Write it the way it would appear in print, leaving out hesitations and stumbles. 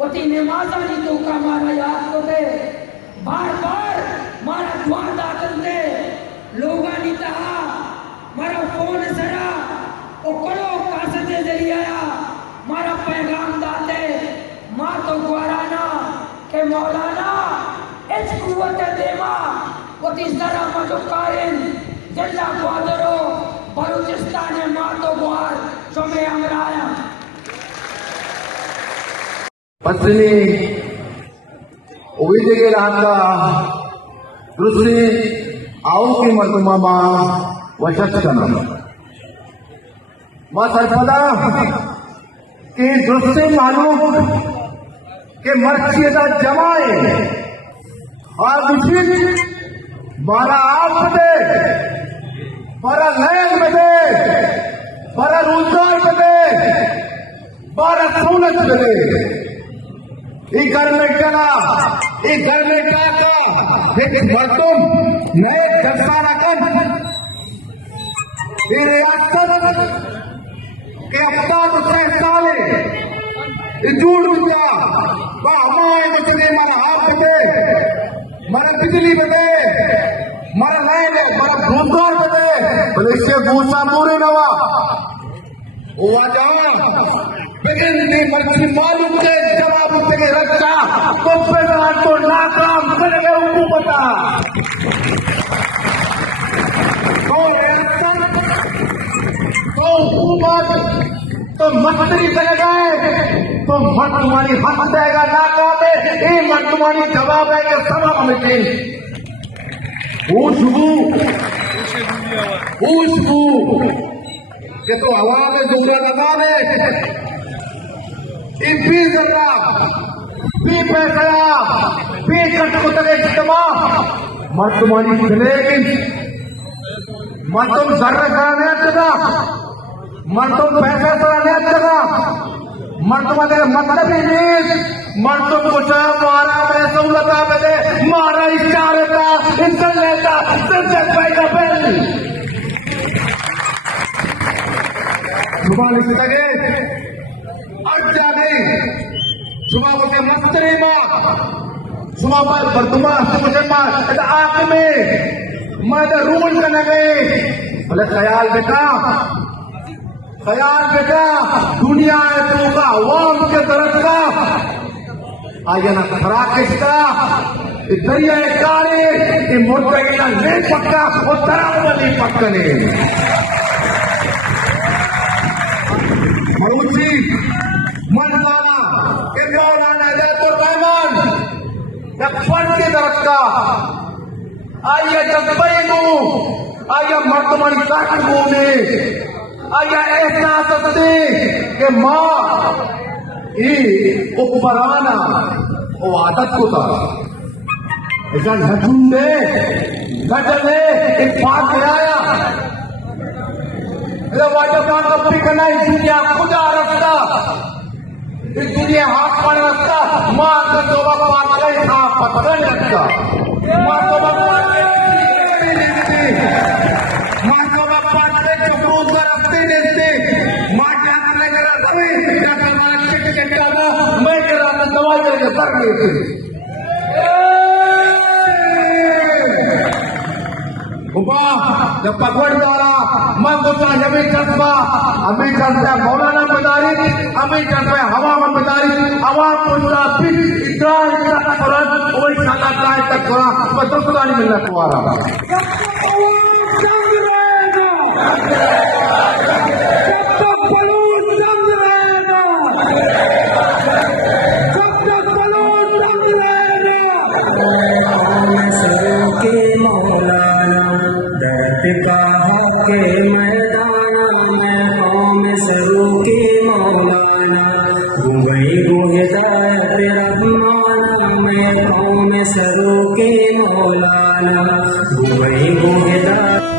वती नमाजा नहीं तो का मारा याद को दे बार बार मारा दुआ दातन दे लोगा नहीं तहा मारा फोन जरा ओ करो कासे दे जरिया मारा पैगाम दाते मां तो गुआराना के मौलाना इस कुव्वत देवा वती जरा मजुकारिन जिला ग्वादरो बलूचिस्तान मां तो गुआर सोमे अमराया पत्नी उगी के राता दूसरी आओ की मर्दमा वशत करना मां सरपदा कि दूसरे मालूम के मर्चियता जमाए और दूसरी बारा आप दे बारा नयन बदे बारा रोजगार बदे बारा सोनत बदे घर में चला घर में काका मर्दुम नए दस्ताना कर रियासत के अफ्तार साले जुड़ दिया हमारे बचने मारा हाथ बचे मारा बिजली बचे मारा नए मारा रोजगार बचे बोले इससे भूसा पूरे नवा हुआ जाओ बिगड़ने मर्जी मालूम के जवाब के रखा तो पैसा तो नाकाम करेगा हुकूमता तो हुकूमत तो मंत्री करेगा तो मत तुम्हारी हक देगा नाकाम है ये मत तुम्हारी जवाब है कि सबक मिले खुशबू ये तो हवा में जोरा लगा है भी जरा भी पैसा भी कटकुतरे इज्तमा मर्दमानी लेकिन मर्दम जर्रा कराने अच्छा मर्दम पैसा कराने अच्छा मर्दमा तेरे मतलब ही नहीं मर्दम कुछ मारा में सहूलता में दे मारा इशारे का इंटरनेट का सिर्फ पैसा पहले सुबह लिख लगे सुबह मुझे मस्तरी माँ सुबह पर बर्तुमा मुझे माँ आंख में मैं तो रूल करने गए बोले ख्याल बेटा दुनिया है तू का वाम के तरफ का आगे ना खरा किसका दरिया काले ये मोटा का नहीं पक्का और तरह वाली पक्का नहीं मरूची मनवाला के मौलाना तो रहमान जब फर्ज की तरफ का आइए जब बैगू आइए मर्दमनी काटबू ने आइए एहसास दे के माँ ये उपराना वो आदत को था ऐसा नचुंदे नचले एक पाक आया वाजबा कपड़ी करना इस दुनिया खुदा रखता इस दुनिया हाथ पाने रखता माँ का दोबा पात गई था पत्थर रखता माँ दोबा पात गई चपरूद का रखते देते माँ क्या करने का रखते क्या करना चिट्टा था मैं के रात दवा करके कर लेते जब पकड़ द्वारा मैं सोचा जमी जज्बा अमी करते मौलाना मदारी अमी करते हवा में मदारी हवा पूछता फिर इतना कुरान वही सादा काय तक कुरान मैं तो खुदा नहीं मिलना तुम्हारा के मैदाना मैं कौम सरू के मौलाना गुंगई हिदायत रहमाना मैं कौम सरू के मौलाना गुंगई हिदायत